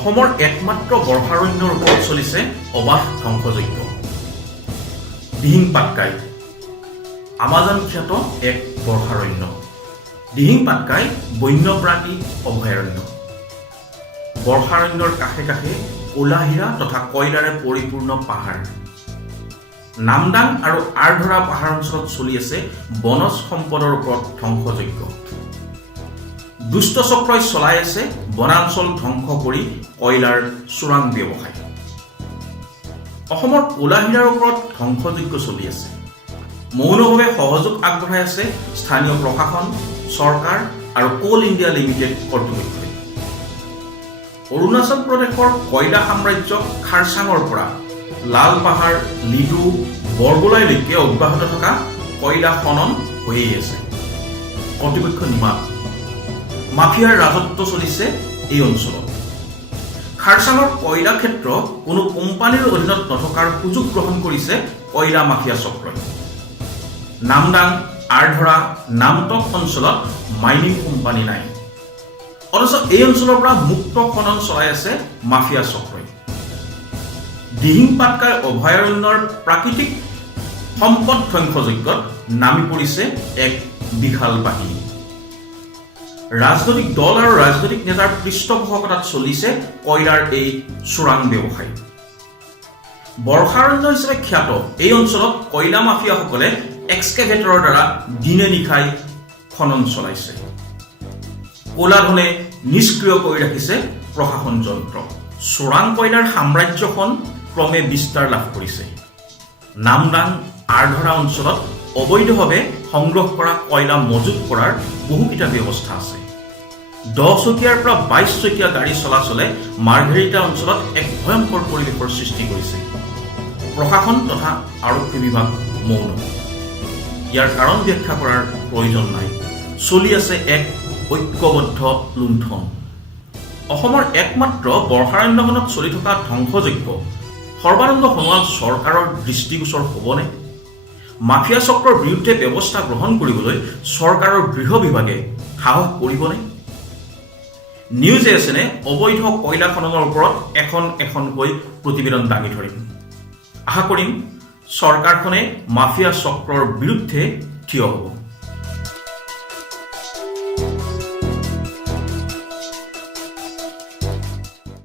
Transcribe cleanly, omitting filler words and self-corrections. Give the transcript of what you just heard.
অসমৰ একমাত্ৰ বৰ্ষাৰণ্যৰ ওপৰত চলিছে অবাধ ধ্বংসযজ্ঞ। দিহিং পাটকাই আমাজন খ্যাত এক বৰ্ষাৰণ্য। দিহিং পাটকাই বন্যপ্ৰাণী অভয়াৰণ্য। বৰ্ষাৰণ্যৰ কাষে কাষে ক'লা হীৰা তথা কয়লাৰে পৰিপূৰ্ণ পাহাৰ। নামদাং আৰু আৰধৰা পাহাৰ অঞ্চলত চলি আছে বনজ সম্পদৰ ওপৰত ধ্বংসযজ্ঞ। দুষ্ট চক্ৰই চলাই আছে বনাঞ্চল ধ্বংস কৰি কয়লাৰ চোৰাং ব্যৱসায়। অসমৰ ক'লা হীৰাৰ ওপৰত ধ্বংসযজ্ঞ চলি আছে। মৌনভাৱে সহযোগ আগবঢ়াই আছে স্থানীয় প্ৰশাসন, চৰকাৰ আৰু কোল ইণ্ডিয়া লিমিটেড কৰ্তৃপক্ষই। অৰুণাচল প্ৰদেশৰ কয়লা সাম্ৰাজ্য খাৰচাঙৰ পৰা লাল পাহাৰ, লিডু, বৰগোলাইলৈকে অব্যাহত থকা কয়লা খনন হৈয়ে আছে। কৰ্তৃপক্ষ নিমাত মাফিয়াৰ ৰাজত্ব চলিছে এই অঞ্চলত। খাৰচাঙৰ কয়লা ক্ষেত্ৰ কোনো কোম্পানীৰ অধীনত নথকাৰ সুযোগ গ্ৰহণ কৰিছে কয়লা মাফিয়া চক্ৰই। নামদাং, আৰধৰা, নামটক অঞ্চলত মাইনিং কোম্পানী নাই, অথচ এই অঞ্চলৰ পৰা মুক্ত খনন চলাই আছে মাফিয়া চক্ৰই। দিহিং পাটকাই অভয়াৰণ্যৰ প্ৰাকৃতিক সম্পদ ধ্বংসযজ্ঞত নামি পৰিছে এক বিশাল বাহিনী। ৰাজনৈতিক দল আৰু ৰাজনৈতিক নেতাৰ পৃষ্ঠপোষকতাত চলিছে কয়লাৰ এই চোৰাং ব্যৱসায়। বৰ্ষাৰণ্য হিচাপে খ্যাত এই অঞ্চলত কয়লা মাফিয়াসকলে এক্সকেভেটৰৰ দ্বাৰা দিনে নিশাই খনন চলাইছে। ক'লা ধনে নিষ্ক্ৰিয় কৰি ৰাখিছে প্ৰশাসন যন্ত্ৰ। চোৰাং কয়লাৰ সাম্ৰাজ্যখন ক্ৰমে বিস্তাৰ লাভ কৰিছে। নামদাং, আৰধৰা অঞ্চলত অবৈধভাৱে সংগ্ৰহ কৰা কয়লা মজুত কৰাৰ বহুকেইটা ব্যৱস্থা আছে। 10 চকীয়াৰ পৰা 22 চকীয়া গাড়ী চলাচলে মাৰ্ঘেৰিটা অঞ্চলত এক ভয়ংকৰ পৰিৱেশৰ সৃষ্টি কৰিছে। প্ৰশাসন তথা আৰক্ষী বিভাগ মৌন। ইয়াৰ কাৰণ ব্যাখ্যা কৰাৰ প্ৰয়োজন নাই। চলি আছে এক ঐক্যবদ্ধ লুণ্ঠন। অসমৰ একমাত্ৰ বৰ্ষাৰণ্যখনত চলি থকা ধ্বংসযজ্ঞ সৰ্বানন্দ সোণোৱাল চৰকাৰৰ দৃষ্টিগোচৰ হ'বনে? মাফিয়া চক্ৰৰ বিৰুদ্ধে ব্যৱস্থা গ্ৰহণ কৰিবলৈ চৰকাৰৰ গৃহ বিভাগে সাহস কৰিবনে? নিউজ এছএনে অবৈধ কয়লা খননৰ ওপৰত এখন এখনকৈ প্ৰতিবেদন দাঙি ধৰিম। আশা কৰিম চৰকাৰখনে মাফিয়া চক্ৰৰ বিৰুদ্ধে থিয় হ'ব।